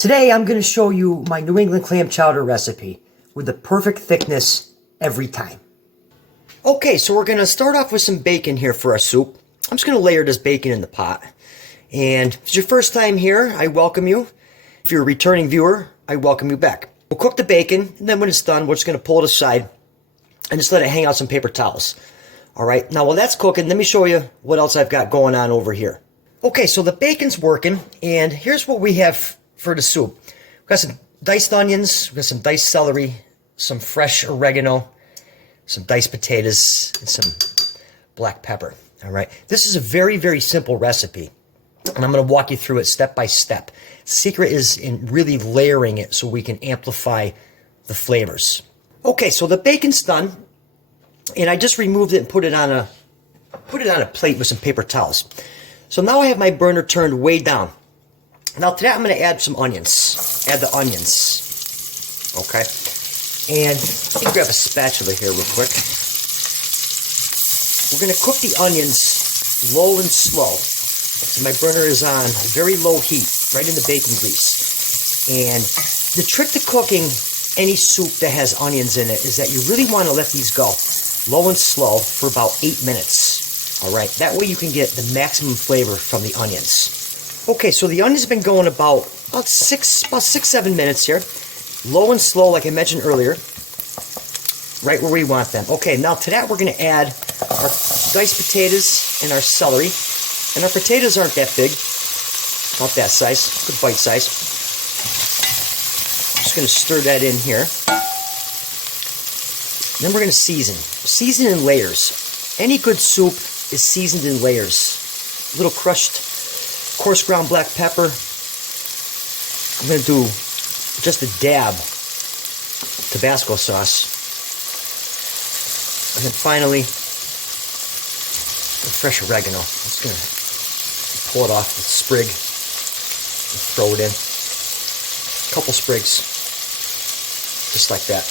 Today I'm going to show you my New England clam chowder recipe with the perfect thickness every time. Okay, so we're going to start off with some bacon here for our soup. I'm just going to layer this bacon in the pot. And if it's your first time here, I welcome you. If you're a returning viewer, I welcome you back. We'll cook the bacon, and then when it's done, we're just going to pull it aside and just let it hang out some paper towels. Alright, now while that's cooking, let me show you what else I've got going on over here. Okay, so the bacon's working, and here's what we have for the soup. We've got some diced onions, we've got some diced celery, some fresh oregano, some diced potatoes, and some black pepper. Alright, this is a very, very simple recipe, and I'm going to walk you through it step by step. The secret is in really layering it so we can amplify the flavors. Okay, so the bacon's done, and I just removed it and put it on a plate with some paper towels. So now I have my burner turned way down. Now to that I'm going to add some onions. Add the onions. Okay. And let me grab a spatula here real quick. We're going to cook the onions low and slow. So my burner is on very low heat, right in the bacon grease. And the trick to cooking any soup that has onions in it is that you really want to let these go low and slow for about 8 minutes. Alright, that way you can get the maximum flavor from the onions. Okay, so the onions have been going about 6-7 minutes here. Low and slow, like I mentioned earlier. Right where we want them. Okay, now to that we're going to add our diced potatoes and our celery. And our potatoes aren't that big. About that size. Good bite size. Just going to stir that in here. Then we're going to season. Season in layers. Any good soup is seasoned in layers. A little crushed coarse ground black pepper. I'm going to do just a dab Tabasco sauce. And then finally, the fresh oregano. I'm just going to pull it off the sprig and throw it in. A couple sprigs. Just like that.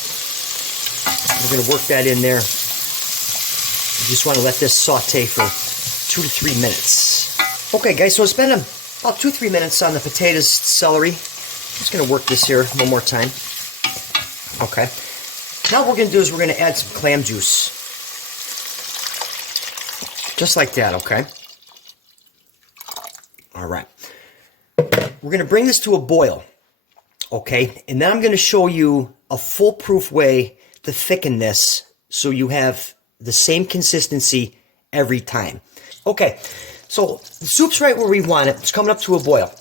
We're going to work that in there. You just want to let this saute for 2 to 3 minutes. Okay guys, so it's been about 2-3 minutes on the potatoes, celery. I'm just going to work this here one more time. Okay. Now what we're going to do is we're going to add some clam juice. Just like that, okay? Alright. We're going to bring this to a boil. Okay? And then I'm going to show you a foolproof way to thicken this so you have the same consistency every time. Okay. So, the soup's right where we want it. It's coming up to a boil.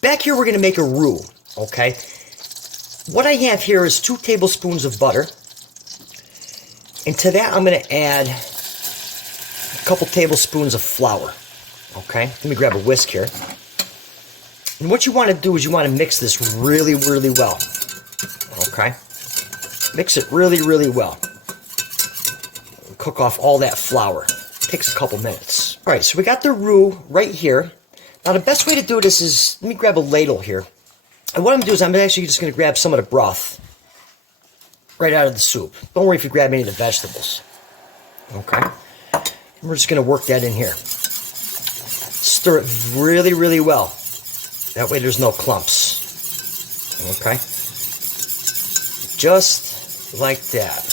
Back here, we're going to make a roux, okay? What I have here is 2 tablespoons of butter. And to that, I'm going to add a couple tablespoons of flour, okay? Let me grab a whisk here. And what you want to do is you want to mix this really, really well, okay? Mix it really, really well. Cook off all that flour. Takes a couple minutes. Alright, so we got the roux right here. Now the best way to do this is, let me grab a ladle here. And what I'm going to do is I'm actually just going to grab some of the broth right out of the soup. Don't worry if you grab any of the vegetables. Okay? And we're just going to work that in here. Stir it really, really well. That way there's no clumps. Okay? Just like that.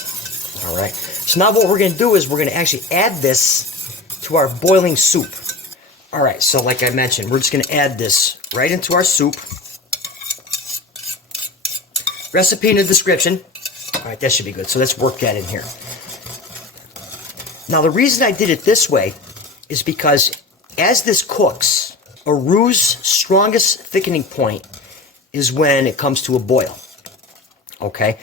Alright, so now what we're going to do is we're going to actually add this to our boiling soup. Alright, so like I mentioned, we're just going to add this right into our soup. Recipe in the description. Alright, that should be good. So let's work that in here. Now the reason I did it this way is because as this cooks, a roux's strongest thickening point is when it comes to a boil. Okay,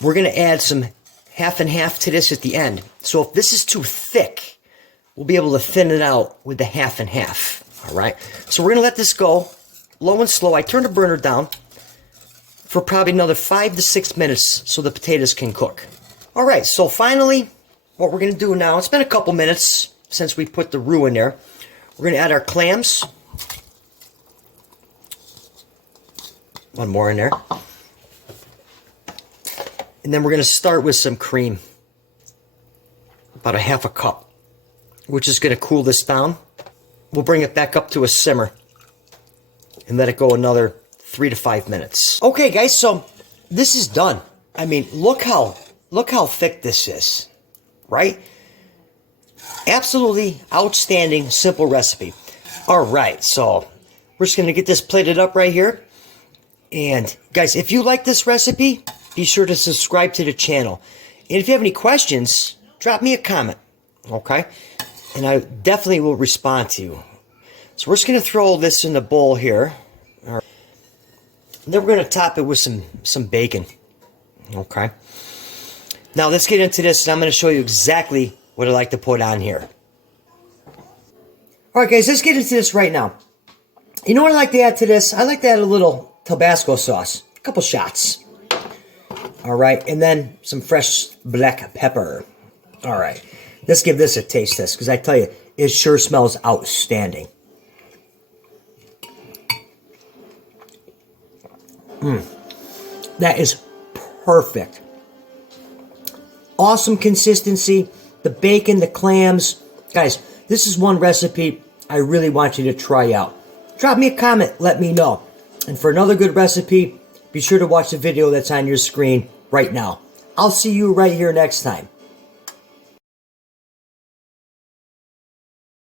we're going to add some half and half to this at the end. So if this is too thick, we'll be able to thin it out with the half and half. Alright, so we're going to let this go low and slow. I turn the burner down for probably another 5 to 6 minutes so the potatoes can cook. Alright, so finally, what we're going to do now, it's been a couple minutes since we put the roux in there. We're going to add our clams. One more in there. And then we're going to start with some cream. About a half a cup. Which is going to cool this down. We'll bring it back up to a simmer. And let it go another 3 to 5 minutes. Okay, guys, so this is done. I mean, look how thick this is, right? Absolutely outstanding, simple recipe. All right, so we're just going to get this plated up right here. And guys, if you like this recipe, be sure to subscribe to the channel. And if you have any questions, drop me a comment, okay? And I definitely will respond to you. So we're just going to throw this in the bowl here. All right. And then we're going to top it with some bacon, okay? Now let's get into this, and I'm going to show you exactly what I like to put on here. All right, guys, let's get into this right now. You know what I like to add to this? I like to add a little Tabasco sauce, a couple shots. All right, and then some fresh black pepper. All right, let's give this a taste test, because I tell you, it sure smells outstanding. That is perfect. Awesome consistency. The bacon, the clams. Guys, this is one recipe I really want you to try out. Drop me a comment, let me know. And for another good recipe, be sure to watch the video that's on your screen right now. I'll see you right here next time.